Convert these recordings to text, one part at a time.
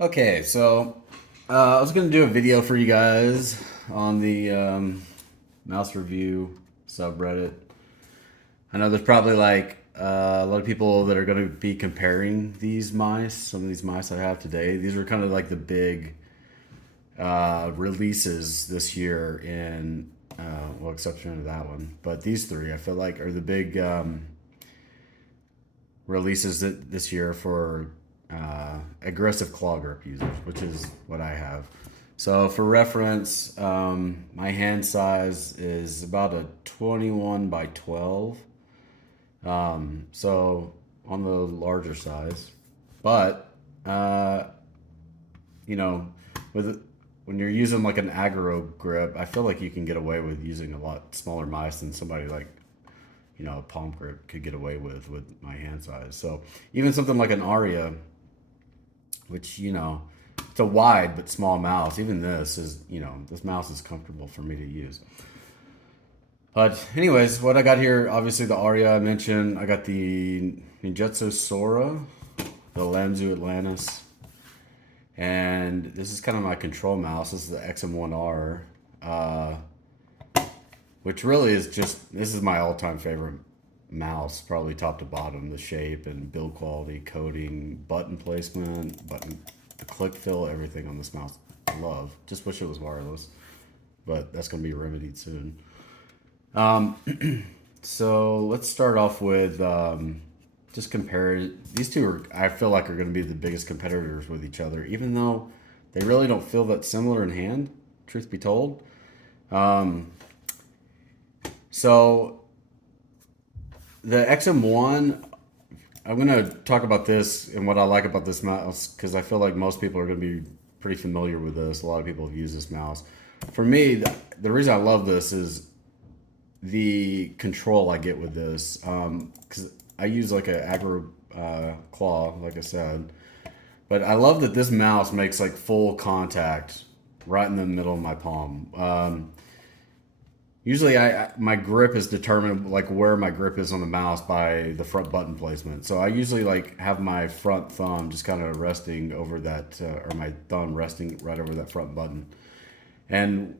Okay, so I was gonna do a video for you guys on the mouse review subreddit. I know there's probably like a lot of people that are gonna be comparing these mice. Some of these mice I have today. These were kind of like the big releases this year in well, exception of that one, but these three I feel like are the big releases this year for aggressive claw grip users, which is what I have. So for reference, my hand size is about a 21 by 12. So on the larger size, but uh, you know, with when you're using like an aggro grip, I feel like you can get away with using a lot smaller mice than somebody like a palm grip could get away with my hand size. So even something like an Aria, which it's a wide but small mouse. Even this mouse is comfortable for me to use. But anyways, what I got here, obviously the Aria I mentioned. I got the Ninjutsu Sora, the Lamzu Atlantis, and this is kind of my control mouse. This is the XM1R, which really is just this is my all-time favorite mouse, probably top to bottom. The shape and build quality, coding, button placement, the click fill, everything on this mouse. I love. Just wish it was wireless, but that's gonna be remedied soon. So let's start off with just compare these two. I feel like are going to be the biggest competitors with each other, even though they really don't feel that similar in hand. Truth be told. Um, so the XM1, I'm going to talk about this and what I like about this mouse because I feel like most people are going to be pretty familiar with this. A lot of people have used this mouse. For me, the reason I love this is the control I get with this. Because I use like a aggro claw, like I said. But I love that this mouse makes like full contact right in the middle of my palm. Usually, my grip is determined like where my grip is on the mouse by the front button placement. So I usually like have my front thumb just kind of resting over that, or my thumb resting right over that front button. And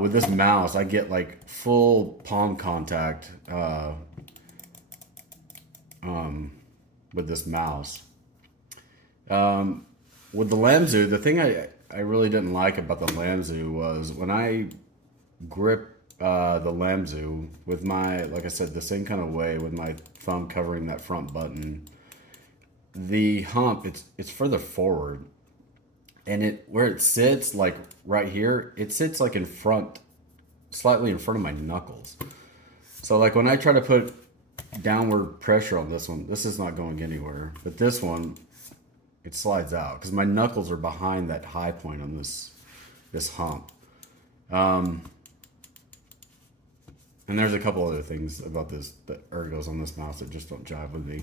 with this mouse, I get like full palm contact with this mouse. With the Lamzu, the thing I really didn't like about the Lamzu was when I grip the Lamzu with my, like I said, the same kind of way with my thumb covering that front button. The hump, it's further forward, and it where it sits like right here, it sits like in front, slightly in front of my knuckles. So like when I try to put downward pressure on this one, this is not going anywhere. But this one, it slides out because my knuckles are behind that high point on this hump. Um, and there's a couple other things about this that ergos on this mouse that just don't jive with me.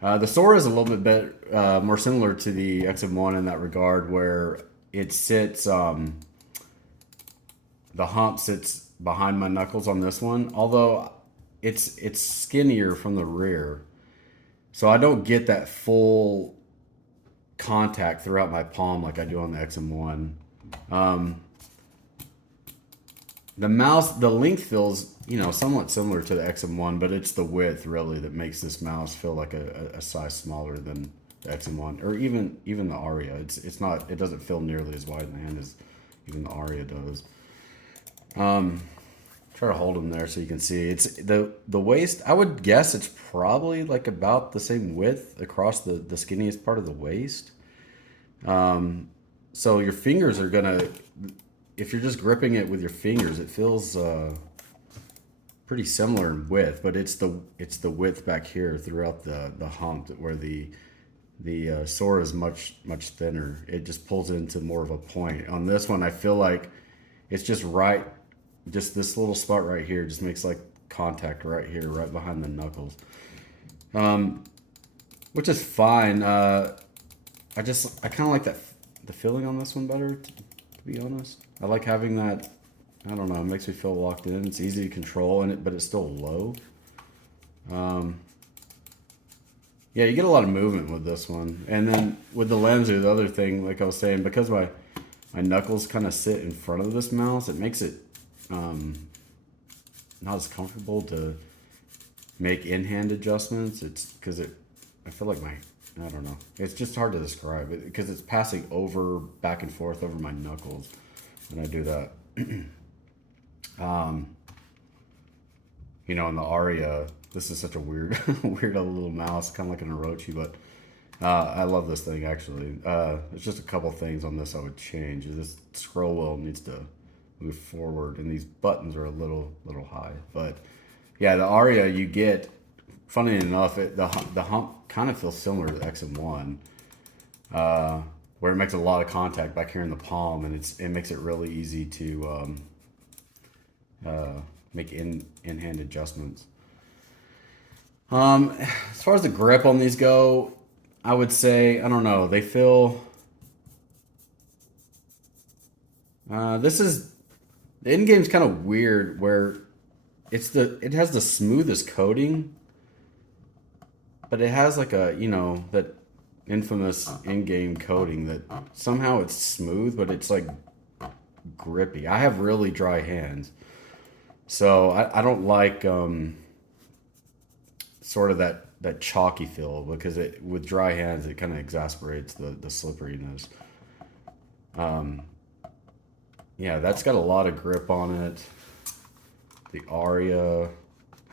The Sora is a little bit better, more similar to the XM1 in that regard, where it sits. The hump sits behind my knuckles on this one, although it's skinnier from the rear, so I don't get that full contact throughout my palm like I do on the XM1. Um, the mouse, the length feels somewhat similar to the XM1, but it's the width really that makes this mouse feel like a size smaller than the XM1 or even the Aria. It's not, it doesn't feel nearly as wide in the hand as even the Aria does. Try to hold them there so you can see. It's the waist. I would guess it's probably like about the same width across the skinniest part of the waist. So your fingers are gonna, if you're just gripping it with your fingers, it feels pretty similar in width, but it's the width back here throughout the hump where the Sora is much thinner. It just pulls into more of a point. On this one, I feel like it's just right. Just this little spot right here just makes like contact right here, right behind the knuckles, which is fine. I kind of like the feeling on this one better, to be honest. I like having that. I don't know. It makes me feel locked in. It's easy to control, but it's still low. Yeah, you get a lot of movement with this one. And then with the Lenzu, the other thing, like I was saying, because my knuckles kind of sit in front of this mouse, it makes it not as comfortable to make in-hand adjustments. It's because I feel like I don't know. It's just hard to describe it because it's passing over, back and forth over my knuckles when I do that. You know, in the Aria, this is such a weird, weird little mouse, kind of like an Orochi, but I love this thing actually. There's just a couple things on this I would change. This scroll wheel needs to move forward, and these buttons are a little high. But yeah, the Aria you get, funny enough, the hump kind of feels similar to the XM1, where it makes a lot of contact back here in the palm, and it makes it really easy to make in-hand adjustments. As far as the grip on these go, I would say, I don't know, they feel, the end game's kind of weird where it has the smoothest coating, but it has like that infamous in-game coating that somehow it's smooth, but it's like grippy. I have really dry hands, so I don't like sort of that chalky feel, because with dry hands it kind of exasperates the slipperiness. Yeah, that's got a lot of grip on it. The Aria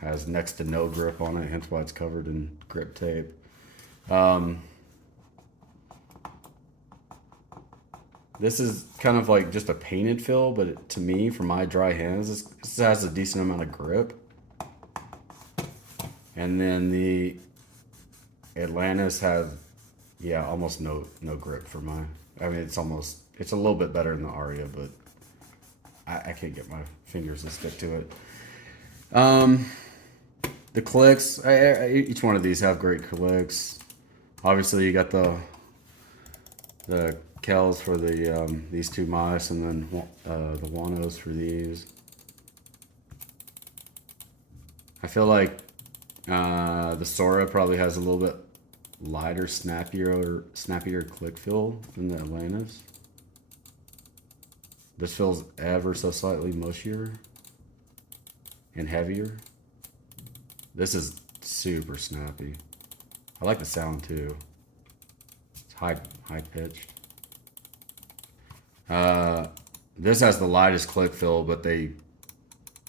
has next to no grip on it, hence why it's covered in grip tape. This is kind of like just a painted feel, but to me, for my dry hands, this has a decent amount of grip. And then the Atlantis has, yeah, almost no grip for my. I mean, it's a little bit better than the Aria, but I can't get my fingers to stick to it. The clicks, each one of these have great clicks. Obviously, you got the Kells for these two mice, and then the Wanos for these. I feel like the Sora probably has a little bit lighter, snappier click feel than the Atlantis. This feels ever so slightly mushier and heavier. This is super snappy. I like the sound too. It's high pitched. This has the lightest click feel, but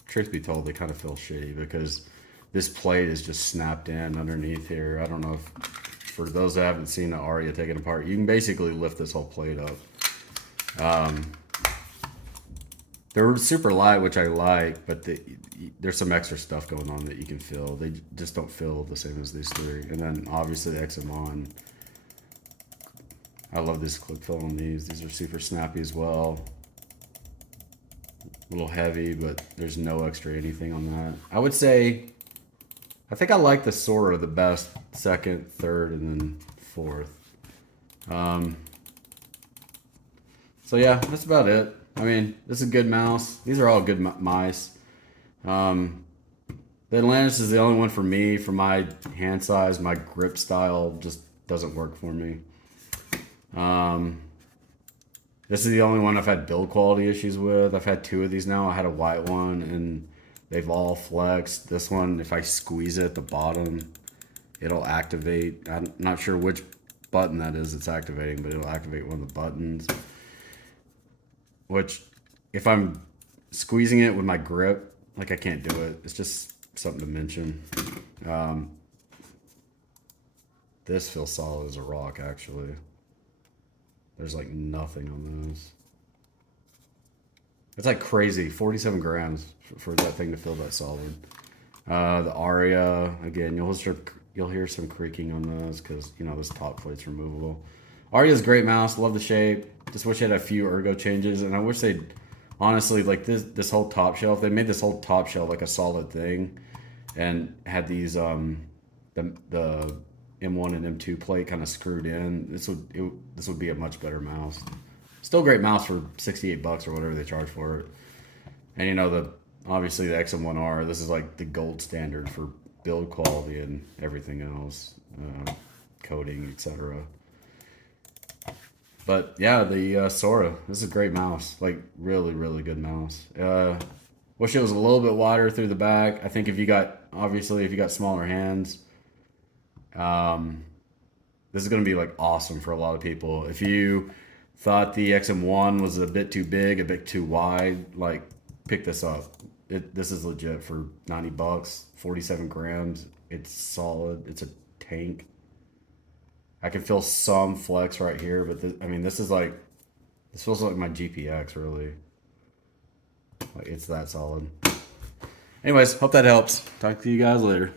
truth be told, they kind of feel shitty because this plate is just snapped in underneath here. I don't know if, for those that haven't seen the Aria taken apart, you can basically lift this whole plate up. They're super light, which I like, but there's some extra stuff going on that you can feel. They just don't feel the same as these three. And then obviously the xm1. I love this click feel on these. These are super snappy as well. A little heavy, but there's no extra anything on that. I would say, I think I like the Sora the best, second, third, and then fourth. So yeah, that's about it. I mean, this is a good mouse. These are all good mice. The Atlantis is the only one for me. For my hand size, my grip style just doesn't work for me. This is the only one I've had build quality issues with. I've had two of these now. I had a white one, and they've all flexed. This one, if I squeeze it at the bottom, it'll activate. I'm not sure which button that is it's activating, but it'll activate one of the buttons. Which, if I'm squeezing it with my grip, like, I can't do it. It's just something to mention. This feels solid as a rock, actually. There's like nothing on this. It's like crazy, 47 grams for that thing to feel that solid. The Aria, again, you'll hear some creaking on those because, you know, this top plate's removable. Aria's a great mouse, love the shape. Just wish it had a few ergo changes, and I wish they'd, honestly, like this whole top shelf, they made this whole top shelf like a solid thing, and had these the M1 and M2 plate kind of screwed in. This would be a much better mouse. Still great mouse for $68 or whatever they charge for it. And you know, obviously the XM1R, this is like the gold standard for build quality and everything else, coding, etc. But yeah, the Sora, this is a great mouse. Like really, really good mouse. Wish it was a little bit wider through the back. I think if you got, obviously, if you got smaller hands, this is going to be like awesome for a lot of people. If you thought the XM1 was a bit too big, a bit too wide, like pick this up. This is legit for 90 bucks, 47 grams. It's solid. It's a tank. I can feel some flex right here, but I mean, this is like, this feels like my GPX really. Like it's that solid. Anyways, hope that helps. Talk to you guys later.